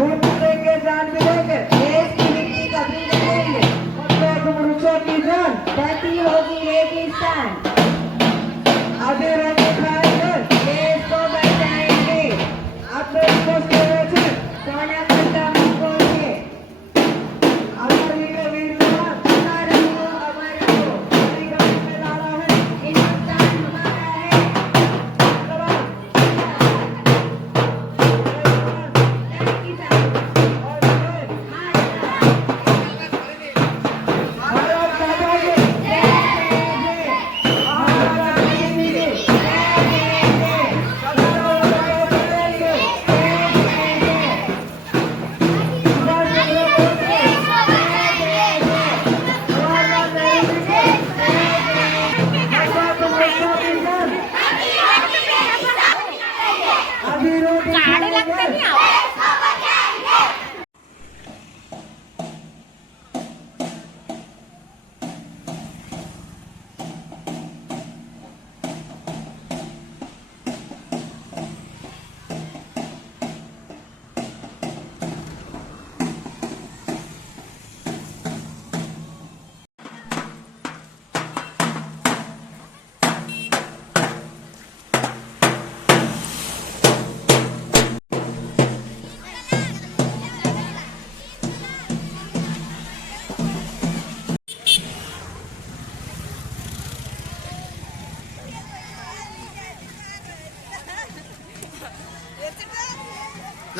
Thank you.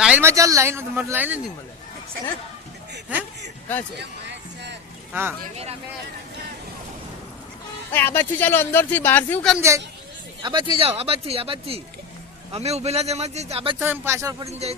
લાઈનમાં ચાલ, લાઈનમાં તમારે લાઈન જ નહીં મળે. હે? કાં હા. આ બાજુ ચાલો, અંદરથી બહારથી હું કેમ જાય? આ બાજુ જાઓ આ બાજુ આ બાજુ અમે ઉભેલા તેમાંથી આ બાજુ એમ પાછળ ફરીને જાય.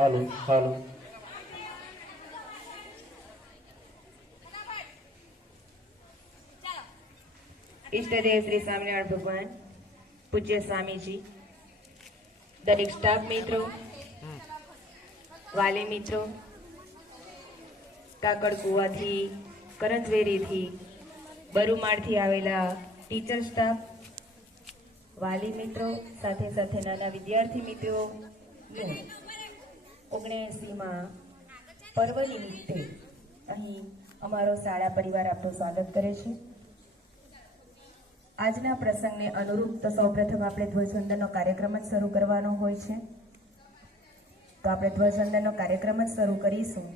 હાલો હાલો ઈષ્ટદેવ શ્રી સ્વામિનારાયણ ભગવાન, પૂજ્ય સ્વામીજી, દરેક સ્ટાફ મિત્રો, વાલી મિત્રો, કાકડ કુવાથી, કરંજવેરીથી, બરુમાળથી આવેલા ટીચર સ્ટાફ વાલી મિત્રો, સાથે સાથે નાના વિદ્યાર્થી મિત્રો ઓગણએંસીમાં પર્વ નિમિત્તે અહીં અમારો શાળા પરિવાર આપનું સ્વાગત કરે છે. આજના પ્રસંગને અનુરૂપ તો સૌપ્રથમ આપણે ધ્વજવંદનનો કાર્યક્રમ જ શરૂ કરવાનો હોય છે. તો આપણે ધ્વજવંદનનો કાર્યક્રમ જ શરૂ કરીશું.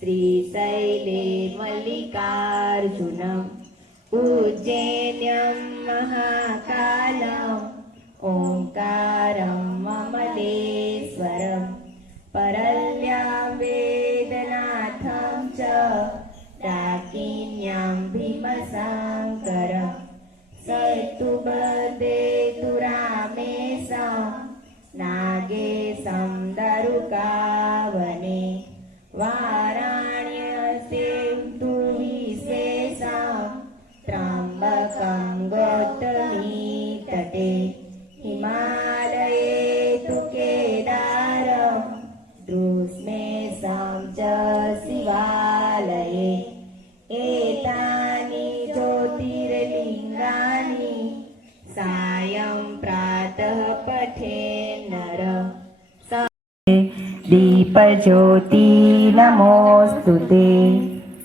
श्रीशैले मल्लिकार्जुनम्। उज्जैन्यं महाकालम् ओङ्कारं ममलेश्वरं परल्यां वेदनाथं च प्राचीन्यां भीमशाङ्करम्। स प्रातः पठे नर। दीपज्योति नमोऽस्तु ते।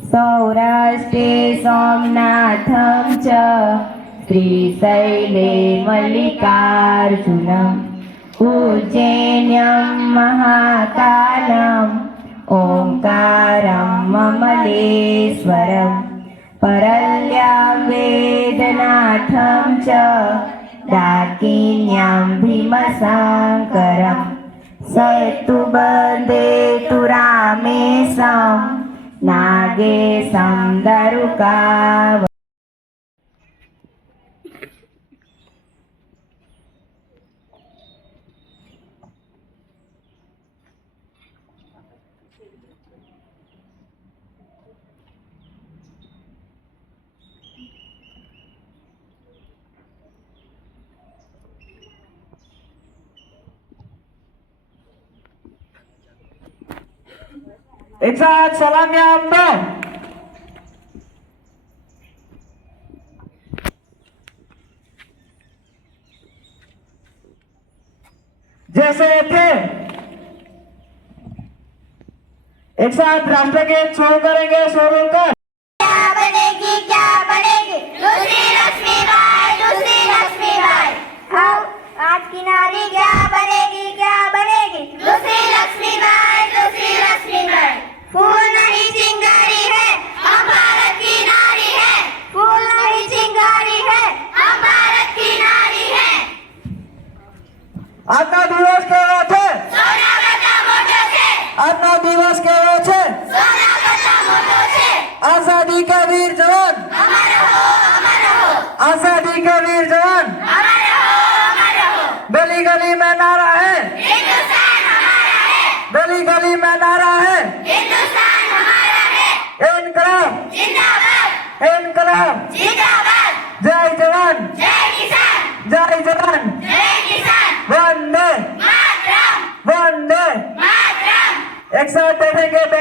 सौराष्ट्रे सोमनाथं च श्रीशैले मल्लिकार्जुनम् उज्जैन्यं महाकालम् ओङ्कारं ममलेश्वरं परल्या वेदनाथं च किन्याम् भिमशाङ्करम् स तु वदेतु रामेश। नागेशं दरुकाव એક સાથ સલામી આપતો जैसे थे एक साथ राष्ट्र के छोड़ करेंगे शोर होकर આજનો દિવસ કેવો છે? આજનો દિવસ કેવો છે? આઝાદી કે વીર જવાન? આઝાદી કે વીર જવાન? ગલી ગલી મેં નારા હે?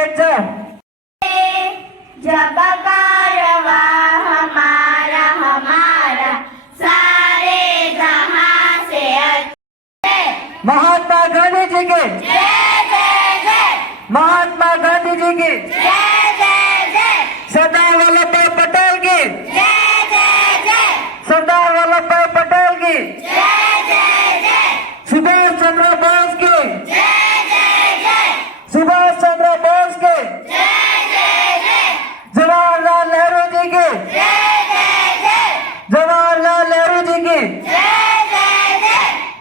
રેટ છે જબકારવા હમારા હમારા સારે જહાં સે મહાત્મા ગાંધીજી કે